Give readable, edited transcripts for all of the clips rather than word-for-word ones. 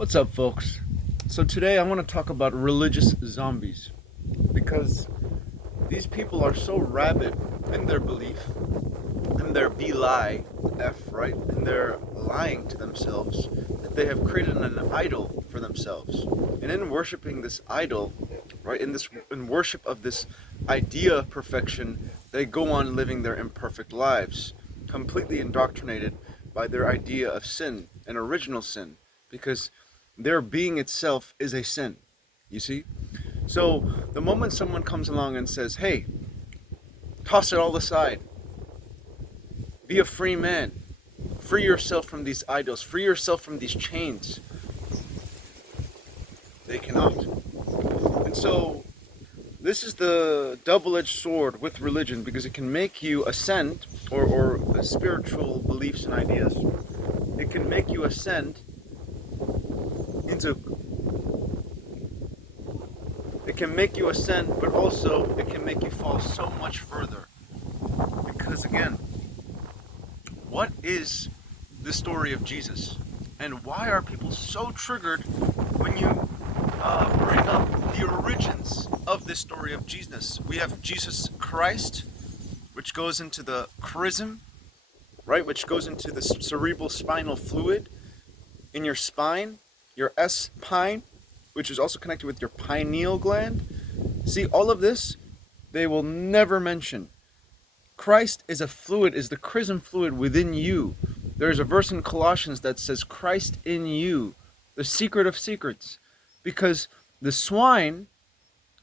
What's up, folks? So today I want to talk about religious zombies because these people are so rabid in their belief, in their be-lie, F, right? In their lying to themselves, that they have created an idol for themselves. And in worshiping this idol, right, in worship of this idea of perfection, they go on living their imperfect lives, completely indoctrinated by their idea of sin, an original sin, because their being itself is a sin. You see? So the moment someone comes along and says, hey, toss it all aside, be a free man, free yourself from these idols, free yourself from these chains, they cannot. And so this is the double-edged sword with religion, because it can make you ascend, or spiritual beliefs and ideas. It can make you ascend into, it can make you ascend, but also it can make you fall so much further. Because again, what is the story of Jesus? And why are people so triggered when you bring up the origins of this story of Jesus? We have Jesus Christ, which goes into the chrism, right? Which goes into the cerebral spinal fluid in your spine, your S-pine, which is also connected with your pineal gland. See, all of this, they will never mention. Christ is a fluid, is the chrism fluid within you. There's a verse in Colossians that says, Christ in you, the secret of secrets. Because the swine,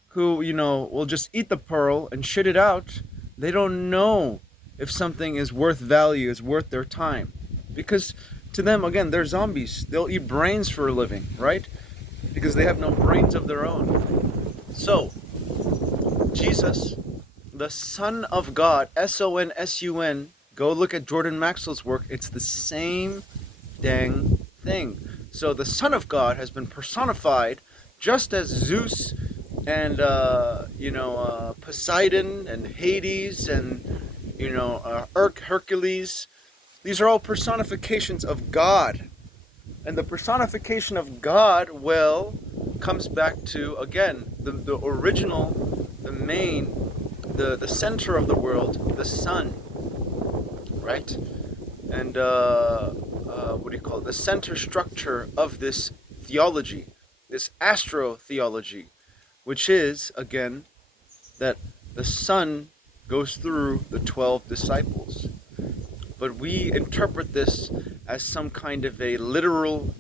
who, will just eat the pearl and shit it out, they don't know if something is worth value, is worth their time. Because to them, again, they're zombies. They'll eat brains for a living, right? Because they have no brains of their own. So, Jesus, the Son of God, S-O-N-S-U-N, go look at Jordan Maxwell's work, it's the same dang thing. So the Son of God has been personified just as Zeus and, Poseidon and Hades and, Hercules. These are all personifications of God. And the personification of God, well, comes back to, again, the original, the main, the center of the world, the sun, right? And what do you call it? The center structure of this theology, this astro-theology, which is, again, that the sun goes through the 12 disciples. But we interpret this as some kind of a literal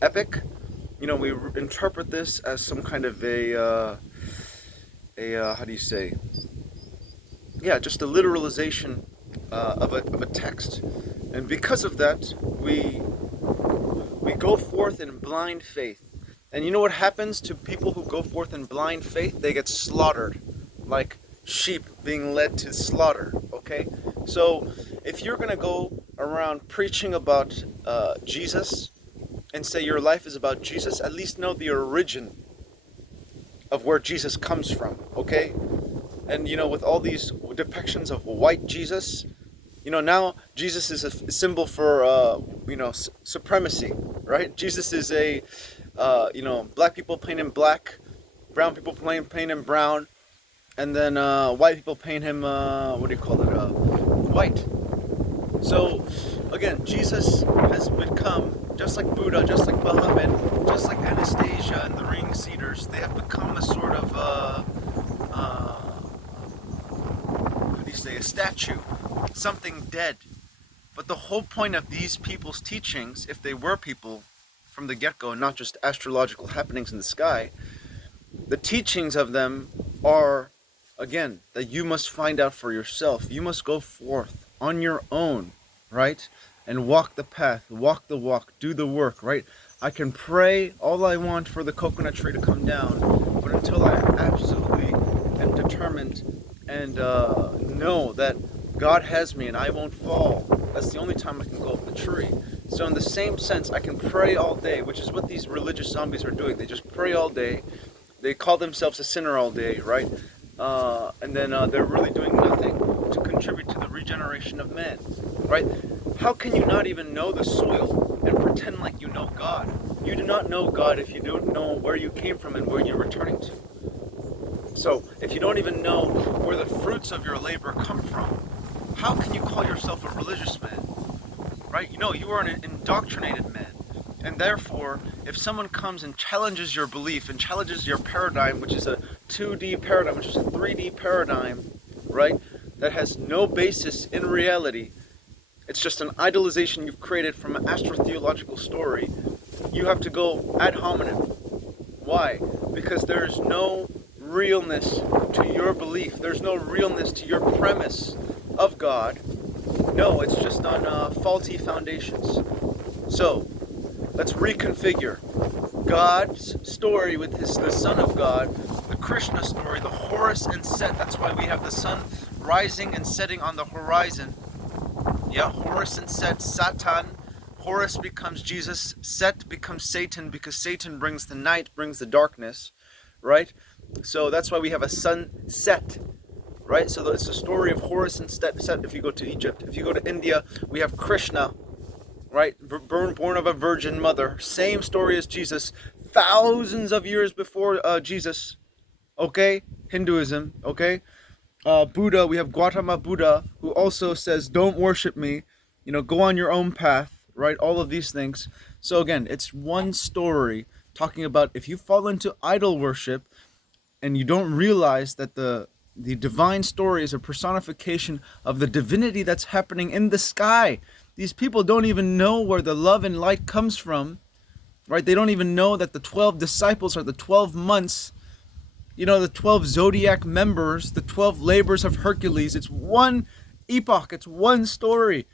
epic. We interpret this as some kind of a how do you say? Yeah, just a literalization of a text. And because of that, we go forth in blind faith. And you know what happens to people who go forth in blind faith? They get slaughtered, like sheep being led to slaughter, okay? So if you're going to go around preaching about Jesus and say your life is about Jesus, at least know the origin of where Jesus comes from, okay? And with all these depictions of white Jesus, now Jesus is a symbol for supremacy, right? Jesus is a black people paint him black, brown people paint him brown, and then white people paint him white. So again, Jesus has become, just like Buddha, just like Muhammad, just like Anastasia and the Ring Cedars, they have become a sort of a statue, something dead. But the whole point of these people's teachings, if they were people from the get-go and not just astrological happenings in the sky, the teachings of them are, again, that you must find out for yourself. You must go forth on your own, right? And walk the path, walk the walk, do the work, right? I can pray all I want for the coconut tree to come down, but until I absolutely am determined and know that God has me and I won't fall, that's the only time I can go up the tree. So in the same sense, I can pray all day, which is what these religious zombies are doing. They just pray all day. They call themselves a sinner all day, right? And then they're really doing nothing to contribute to the regeneration of man, right? How can you not even know the soil and pretend like you know God? You do not know God if you don't know where you came from and where you're returning to. So, if you don't even know where the fruits of your labor come from, how can you call yourself a religious man? Right? You know, you are an indoctrinated man. And therefore, if someone comes and challenges your belief and challenges your paradigm, which is a 2D paradigm, which is a 3D paradigm, right, that has no basis in reality, it's just an idolization you've created from an astrotheological story, you have to go ad hominem. Why? Because there's no realness to your belief. There's no realness to your premise of God. No, it's just on faulty foundations. So, let's reconfigure God's story with the Son of God, the Krishna story, the Horus and Set. That's why we have the sun rising and setting on the horizon. Yeah, Horus and Set, Satan. Horus becomes Jesus, Set becomes Satan, because Satan brings the night, brings the darkness, right? So that's why we have a sunset, right? So it's the story of Horus and Set if you go to Egypt. If you go to India, we have Krishna, right? Born of a virgin mother. Same story as Jesus, thousands of years before Jesus, okay? Hinduism, okay? Buddha, we have Gautama Buddha, who also says, don't worship me, you know, go on your own path, right? All of these things. So again, it's one story talking about if you fall into idol worship and you don't realize that the divine story is a personification of the divinity that's happening in the sky. These people don't even know where the love and light comes from, right? They don't even know that the 12 disciples are the 12 months, you know, the 12 zodiac members, the 12 labors of Hercules. It's one epoch, it's one story.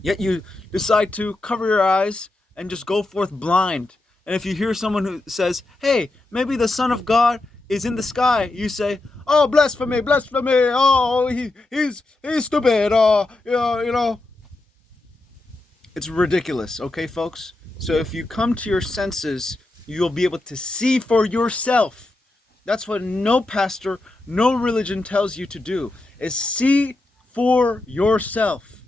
Yet you decide to cover your eyes and just go forth blind. And if you hear someone who says, hey, maybe the Son of God is in the sky, you say, oh, blasphemy, blasphemy, oh, he's stupid, you know. It's ridiculous, okay, folks? So if you come to your senses, you'll be able to see for yourself. That's what no pastor, no religion tells you to do, is see for yourself.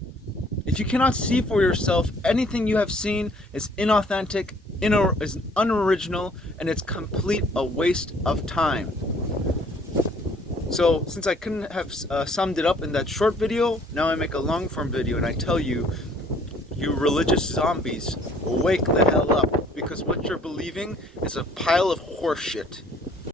If you cannot see for yourself, anything you have seen is inauthentic, is unoriginal, and it's complete a waste of time. So since I couldn't have summed it up in that short video, now I make a long form video and I tell you, you religious zombies, wake the hell up, because what you're believing is a pile of horseshit.